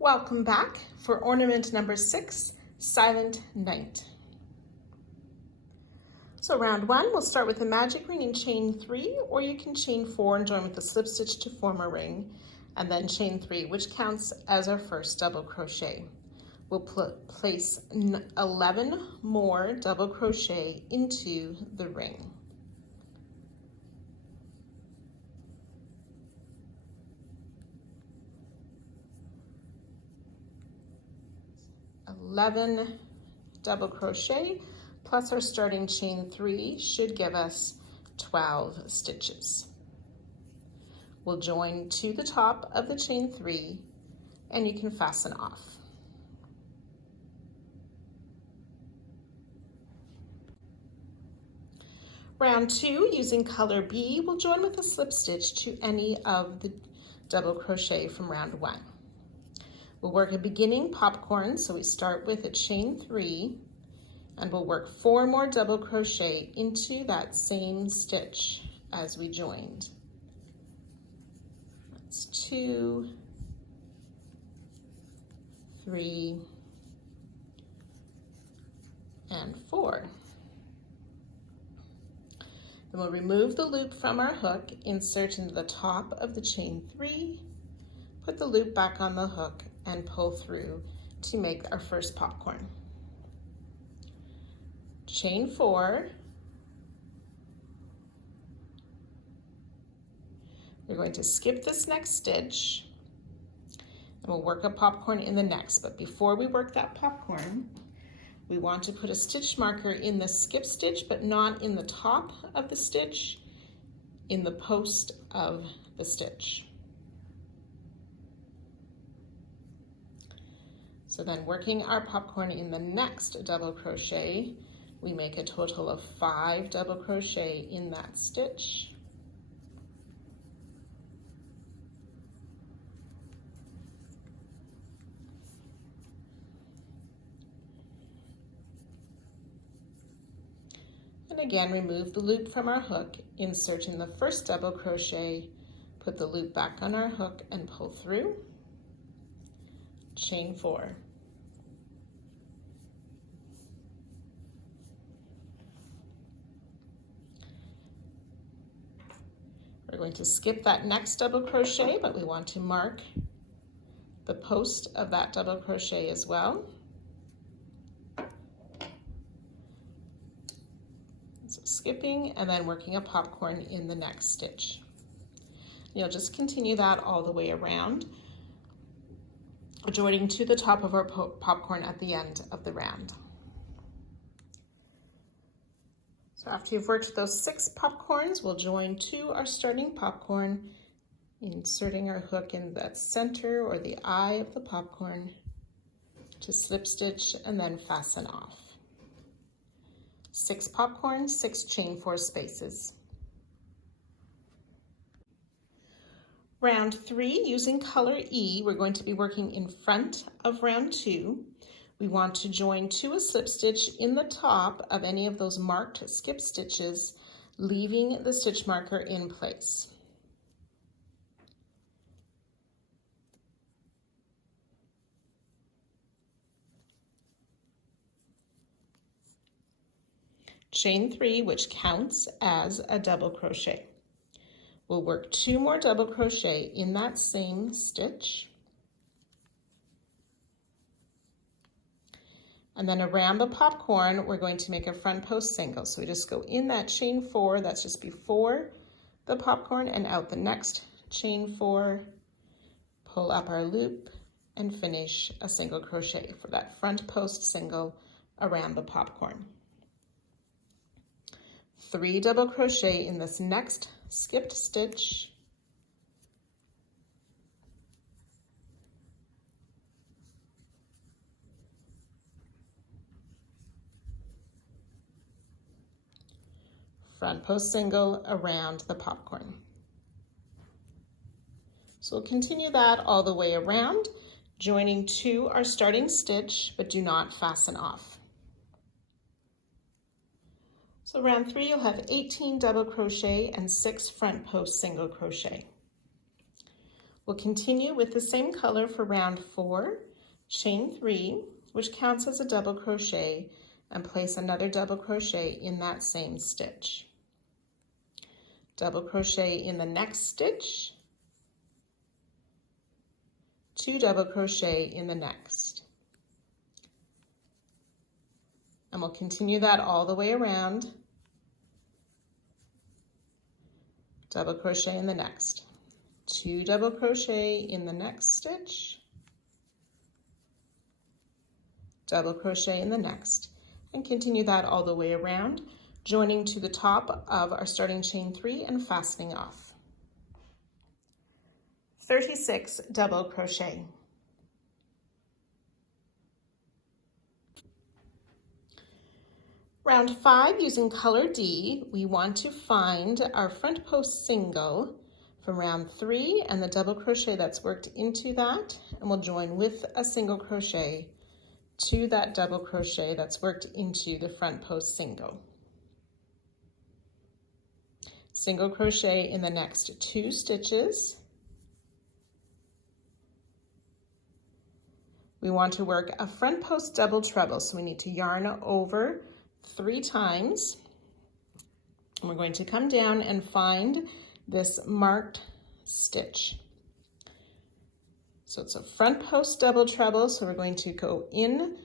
Welcome back for ornament number 6, Silent Night. So round 1, we'll start with a magic ring and chain 3, or you can chain 4 and join with a slip stitch to form a ring, and then chain 3, which counts as our first double crochet. We'll place 11 more double crochet into the ring. Double crochet plus our starting chain 3 should give us 12 stitches. We'll join to the top of the chain 3 and you can fasten off. Round 2, using color B, we'll join with a slip stitch to any of the double crochet from round 1. We'll work a beginning popcorn, so we start with a chain 3 and we'll work 4 more double crochet into that same stitch as we joined. That's 2, 3, and 4. Then we'll remove the loop from our hook, insert into the top of the chain 3, put the loop back on the hook, and pull through to make our first popcorn. Chain 4. We're going to skip this next stitch and we'll work a popcorn in the next. But before we work that popcorn, we want to put a stitch marker in the skip stitch, but not in the top of the stitch, in the post of the stitch. So then working our popcorn in the next double crochet, we make a total of 5 double crochet in that stitch. And again, remove the loop from our hook, insert in the first double crochet, put the loop back on our hook and pull through. Chain 4. We're going to skip that next double crochet, but we want to mark the post of that double crochet as well. So skipping and then working a popcorn in the next stitch. You'll just continue that all the way around, joining to the top of our popcorn at the end of the round. So after you've worked those 6 popcorns, we'll join to our starting popcorn, inserting our hook in the center or the eye of the popcorn to slip stitch and then fasten off. 6 popcorns, 6 chain 4 spaces. Round 3, using color E, we're going to be working in front of round 2. We want to join to a slip stitch in the top of any of those marked skip stitches, leaving the stitch marker in place. Chain 3, which counts as a double crochet. We'll work 2 more double crochet in that same stitch. And then around the popcorn, we're going to make a front post single. So we just go in that chain 4, that's just before the popcorn, and out the next chain 4, pull up our loop, and finish a single crochet for that front post single around the popcorn. 3 double crochet in this next skipped stitch. Front post single around the popcorn. So we'll continue that all the way around, joining to our starting stitch, but do not fasten off. So round 3, you'll have 18 double crochet and 6 front post single crochet. We'll continue with the same color for round 4, chain 3, which counts as a double crochet, and place another double crochet in that same stitch. Double crochet in the next stitch, 2 double crochet in the next. And we'll continue that all the way around. Double crochet in the next. 2 double crochet in the next stitch. Double crochet in the next. And continue that all the way around, joining to the top of our starting chain 3 and fastening off. 36 double crochet. Round 5, using color D, we want to find our front post single from round 3 and the double crochet that's worked into that, and we'll join with a single crochet to that double crochet that's worked into the front post single. Single crochet in the next 2 stitches. We want to work a front post double treble, so we need to yarn over 3 times. And we're going to come down and find this marked stitch. So it's a front post double treble, so we're going to go in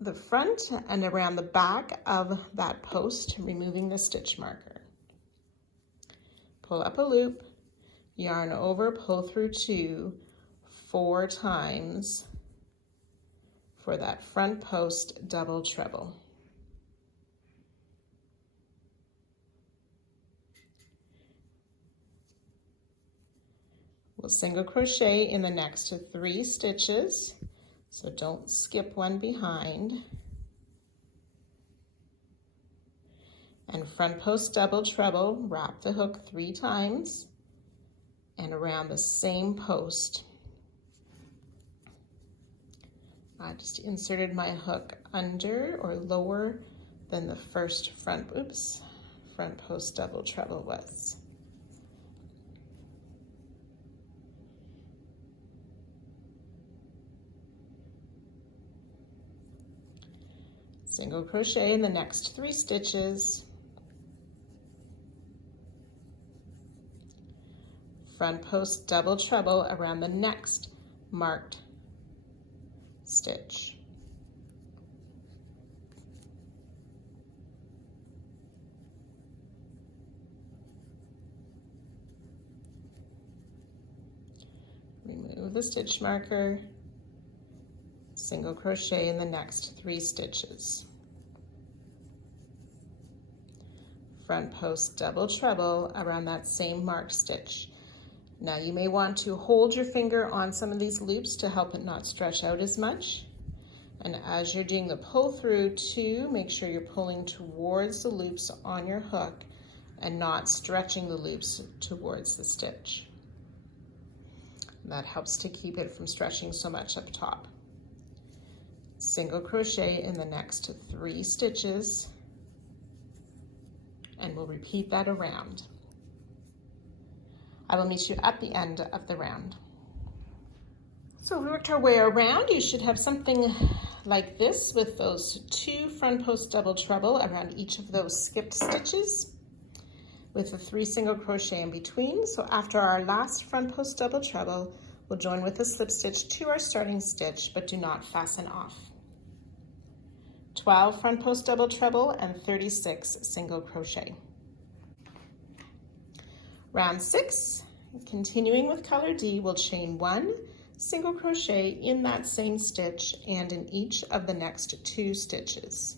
the front and around the back of that post, removing the stitch marker. Pull up a loop, yarn over, pull through 2, 4 times for that front post double treble. We'll single crochet in the next 3 stitches, so don't skip one behind. And front post double treble, wrap the hook 3 times and around the same post. I just inserted my hook under or lower than the first front post double treble was. Single crochet in the next 3 stitches. Front post double treble around the next marked stitch. Remove the stitch marker, single crochet in the next 3 stitches. Front post double treble around that same marked stitch. Now you may want to hold your finger on some of these loops to help it not stretch out as much. And as you're doing the pull through too, make sure you're pulling towards the loops on your hook and not stretching the loops towards the stitch. That helps to keep it from stretching so much up top. Single crochet in the next 3 stitches, and we'll repeat that around. I will meet you at the end of the round. So we worked our way around. You should have something like this with those 2 front post double treble around each of those skipped stitches with the 3 single crochet in between. So after our last front post double treble, we'll join with a slip stitch to our starting stitch, but do not fasten off. 12 front post double treble and 36 single crochet. Round 6, continuing with color D, we'll chain 1 single crochet in that same stitch and in each of the next 2 stitches.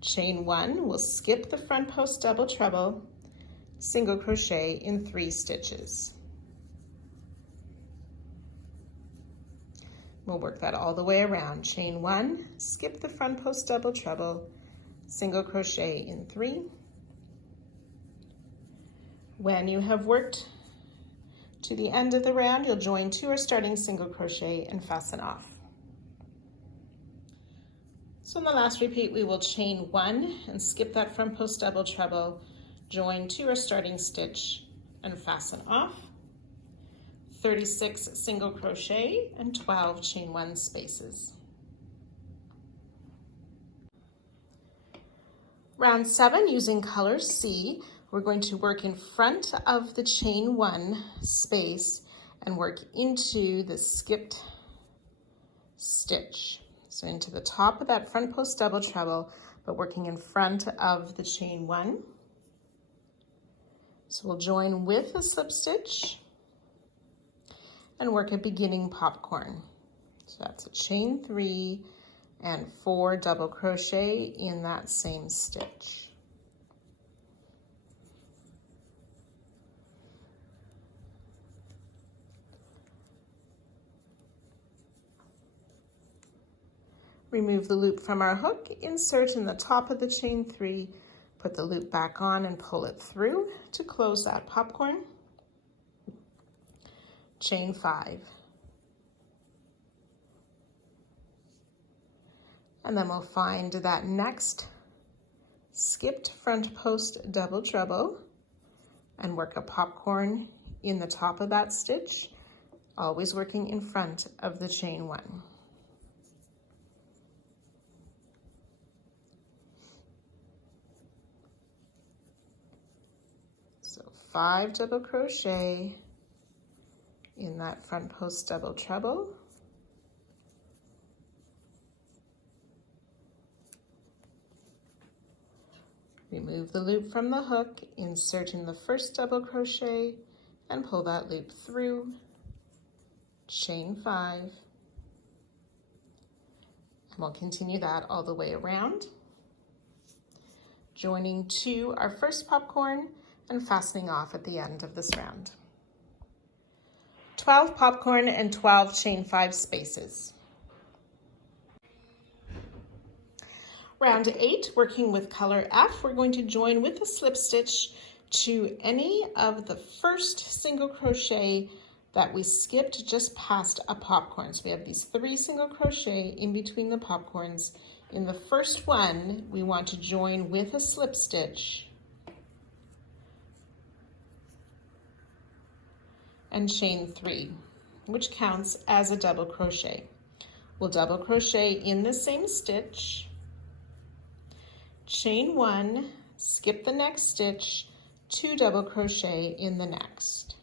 Chain 1, we'll skip the front post double treble, single crochet in 3 stitches. We'll work that all the way around. Chain 1, skip the front post double treble, single crochet in 3. When you have worked to the end of the round, you'll join 2 or starting single crochet and fasten off. So in the last repeat, we will chain 1 and skip that front post double treble, join 2 or starting stitch, and fasten off, 36 single crochet and 12 chain 1 spaces. Round 7, using color C, we're going to work in front of the chain 1 space and work into the skipped stitch. So into the top of that front post double treble, but working in front of the chain 1. So we'll join with a slip stitch and work a beginning popcorn. So that's a chain 3 and 4 double crochet in that same stitch. Remove the loop from our hook, insert in the top of the chain 3, put the loop back on and pull it through to close that popcorn. Chain 5. And then we'll find that next skipped front post double treble and work a popcorn in the top of that stitch, always working in front of the chain 1. So 5 double crochet in that front post double treble. Remove the loop from the hook, insert in the first double crochet and pull that loop through, chain 5, and we'll continue that all the way around, joining to our first popcorn and fastening off at the end of this round. 12 popcorn and 12 chain 5 spaces. Round 8, working with color F, we're going to join with a slip stitch to any of the first single crochet that we skipped just past a popcorn. So we have these 3 single crochet in between the popcorns. In the first one, we want to join with a slip stitch and chain 3, which counts as a double crochet. We'll double crochet in the same stitch, chain 1, skip the next stitch, 2 double crochet in the next.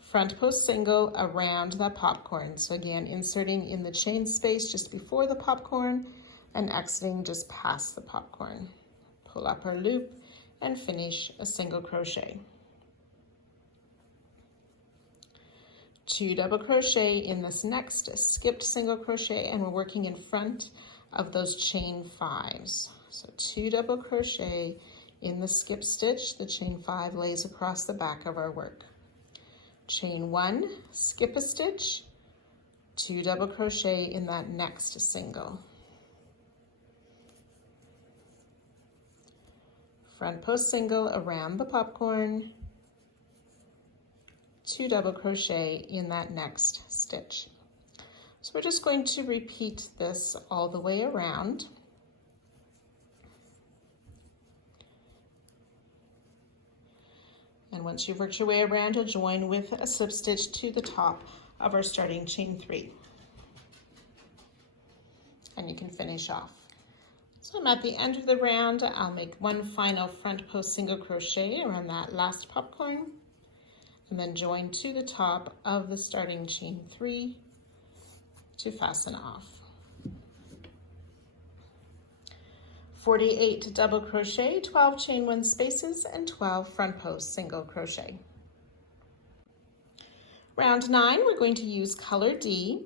Front post single around that popcorn. So again, inserting in the chain space just before the popcorn and exiting just past the popcorn. Pull up our loop and finish a single crochet. 2 double crochet in this next skipped single crochet, and we're working in front of those chain 5s. So 2 double crochet in the skip stitch, the chain 5 lays across the back of our work. Chain 1, skip a stitch, 2 double crochet in that next single. Front post single around the popcorn, 2 double crochet in that next stitch. So we're just going to repeat this all the way around. And once you've worked your way around, you'll join with a slip stitch to the top of our starting chain 3. And you can finish off. So I'm at the end of the round. I'll make one final front post single crochet around that last popcorn, and then join to the top of the starting chain 3 to fasten off. 48 double crochet, 12 chain 1 spaces, and 12 front post single crochet. Round 9, we're going to use color D.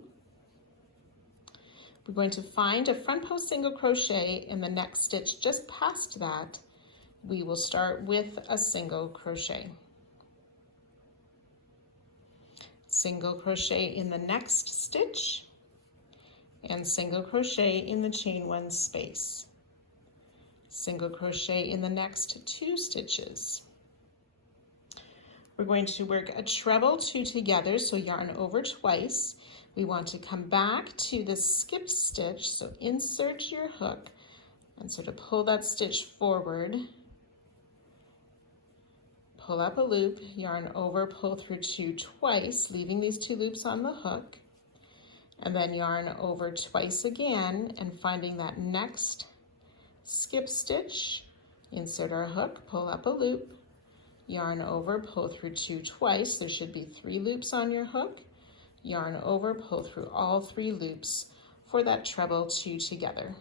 We're going to find a front post single crochet in the next stitch. Just past that, we will start with a single crochet. Single crochet in the next stitch, and single crochet in the chain 1 space. Single crochet in the next 2 stitches. We're going to work a treble 2 together, so yarn over twice. We want to come back to the skipped stitch, so insert your hook, And so to pull that stitch forward, pull up a loop, yarn over, pull through 2 twice, leaving these 2 loops on the hook, and then yarn over twice again and finding that next skip stitch, insert our hook, pull up a loop, yarn over, pull through 2 twice. There should be 3 loops on your hook, yarn over, pull through all 3 loops for that treble 2 together.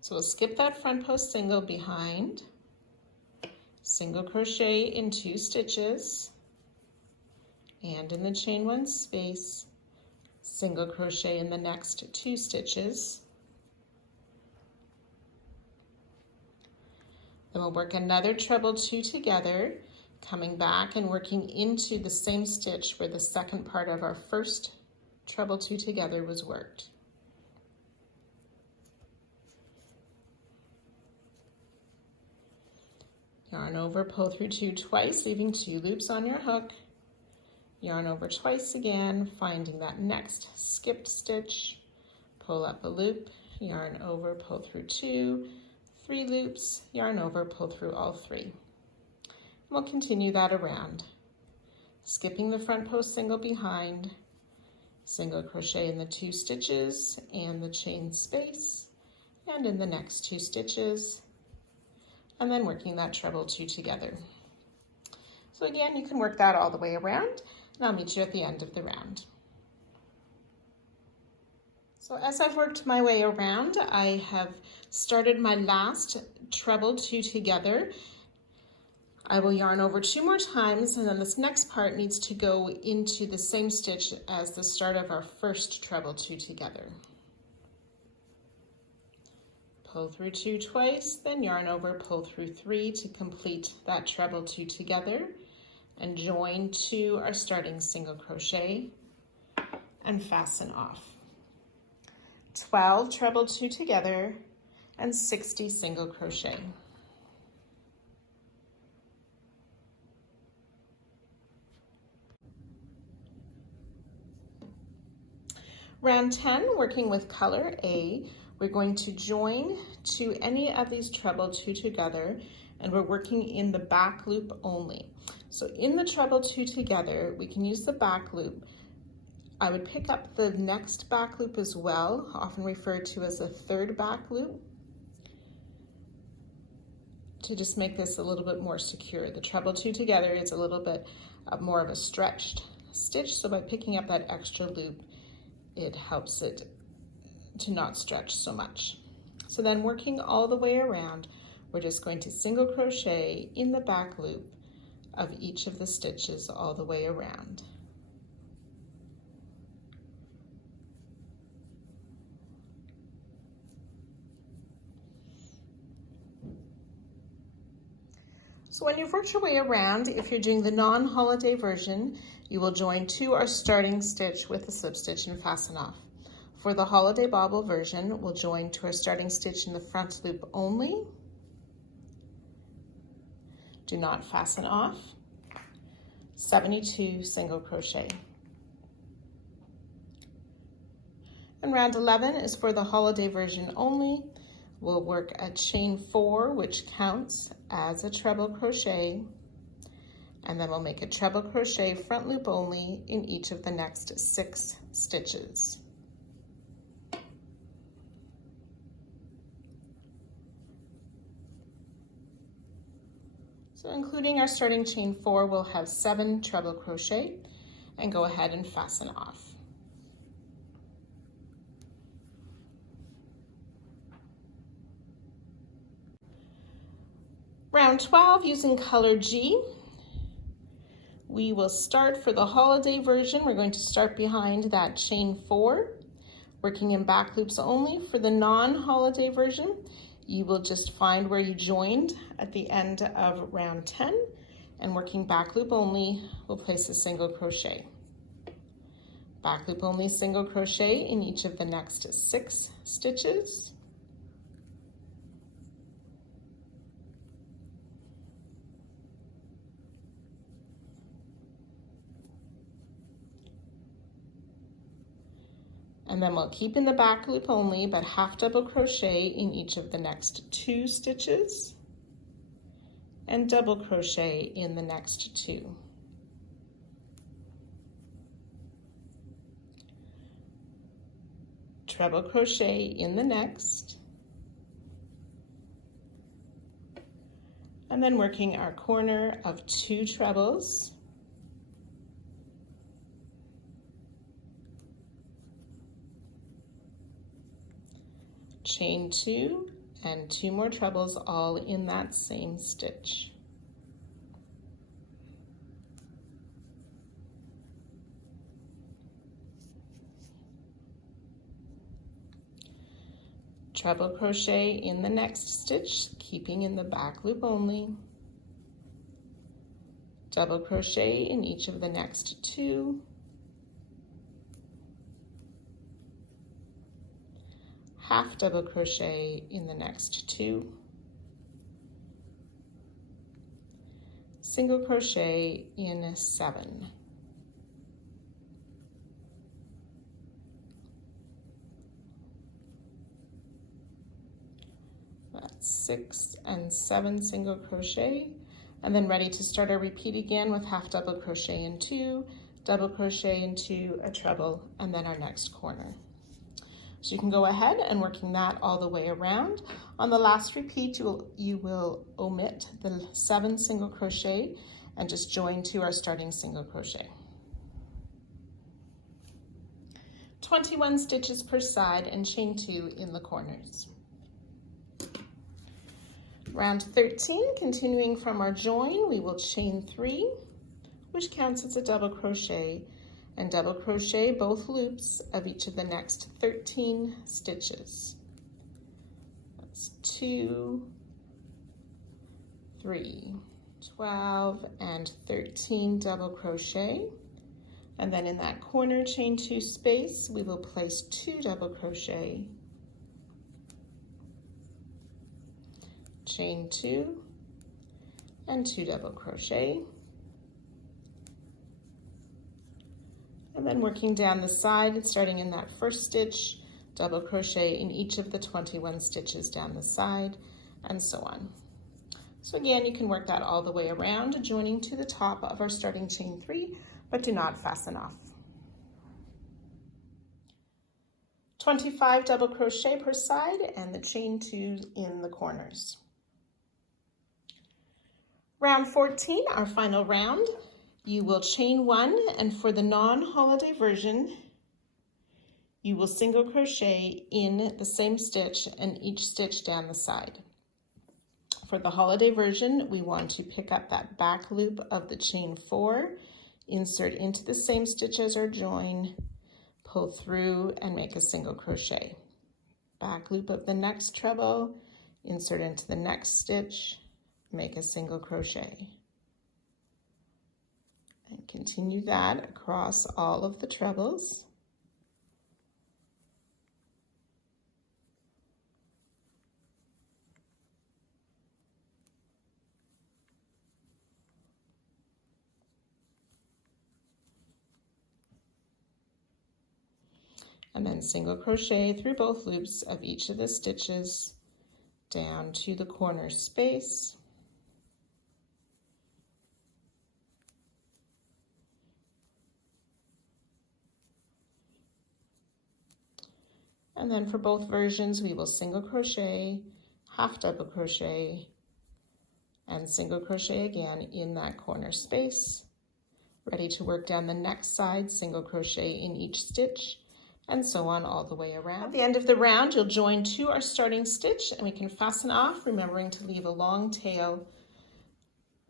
So we'll skip that front post single behind, single crochet in 2 stitches, and in the chain 1 space, single crochet in the next 2 stitches. Then we'll work another treble 2 together, coming back and working into the same stitch where the second part of our first treble 2 together was worked. Yarn over, pull through 2 twice, leaving 2 loops on your hook. Yarn over twice again, finding that next skipped stitch, pull up a loop, yarn over, pull through 2, 3 loops, yarn over, pull through all 3. And we'll continue that around, skipping the front post single behind, single crochet in the 2 stitches and the chain space, and in the next 2 stitches, and then working that treble 2 together. So again, you can work that all the way around, and I'll meet you at the end of the round. So as I've worked my way around, I have started my last treble 2 together. I will yarn over 2 more times, and then this next part needs to go into the same stitch as the start of our first treble 2 together. Pull through 2 twice, then yarn over, pull through 3 to complete that treble 2 together, and join to our starting single crochet and fasten off. 12 treble 2 together and 60 single crochet. Round 10, working with color A, we're going to join to any of these treble 2 together, and we're working in the back loop only. So in the treble 2 together, we can use the back loop. I would pick up the next back loop as well, often referred to as a third back loop, to just make this a little bit more secure. The treble 2 together is a little bit more of a stretched stitch, so by picking up that extra loop, it helps it to not stretch so much. So then working all the way around, we're just going to single crochet in the back loop of each of the stitches all the way around. So when you've worked your way around, if you're doing the non-holiday version, you will join to our starting stitch with a slip stitch and fasten off. For the holiday bauble version, we'll join to our starting stitch in the front loop only. Do not fasten off. 72 single crochet. And round 11 is for the holiday version only. We'll work a chain 4, which counts as a treble crochet, and then we'll make a treble crochet front loop only in each of the next 6 stitches. So including our starting chain 4, we'll have 7 treble crochet, and go ahead and fasten off. Round 12, using color G, we will start for the holiday version. We're going to start behind that chain 4, working in back loops only. For the non-holiday version, you will just find where you joined at the end of round 10, and working back loop only, we'll place a single crochet. Back loop only single crochet in each of the next 6 stitches. And then we'll keep in the back loop only, but half double crochet in each of the next 2 stitches and double crochet in the next 2. Treble crochet in the next, and then working our corner of 2 trebles, chain 2 and 2 more trebles all in that same stitch. Treble crochet in the next stitch, keeping in the back loop only. Double crochet in each of the next 2. Half double crochet in the next 2. Single crochet in 7. That's 6 and 7 single crochet, and then ready to start our repeat again with half double crochet in 2, double crochet in 2, a treble, and then our next corner. So you can go ahead and working that all the way around. On the last repeat, you will omit the 7 single crochet and just join to our starting single crochet. 21 stitches per side and chain 2 in the corners. Round 13, continuing from our join, we will chain 3, which counts as a double crochet, and double crochet both loops of each of the next 13 stitches. That's 2, 3, 12, and 13 double crochet. And then in that corner chain 2 space, we will place 2 double crochet, chain 2, and 2 double crochet. And then working down the side, starting in that first stitch, double crochet in each of the 21 stitches down the side, and so on. So again, you can work that all the way around, joining to the top of our starting chain 3, but do not fasten off. 25 double crochet per side and the chain 2 in the corners. Round 14, our final round, you will chain 1, and for the non-holiday version, you will single crochet in the same stitch and each stitch down the side. For the holiday version, we want to pick up that back loop of the chain 4, insert into the same stitch as our join, pull through and make a single crochet. Back loop of the next treble, insert into the next stitch, make a single crochet. And continue that across all of the trebles. And then single crochet through both loops of each of the stitches down to the corner space. And then for both versions, we will single crochet, half double crochet, and single crochet again in that corner space. Ready to work down the next side, single crochet in each stitch, and so on all the way around. At the end of the round, you'll join to our starting stitch, and we can fasten off, remembering to leave a long tail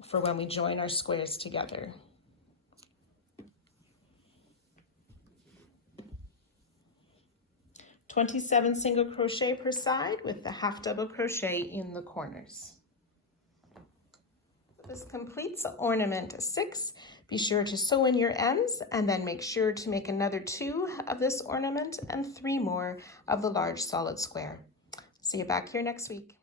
for when we join our squares together. "27 single crochet per side with the half double crochet in the corners." This completes ornament 6. Be sure to sew in your ends and then make sure to make another 2 of this ornament and 3 more of the large solid square. See you back here next week.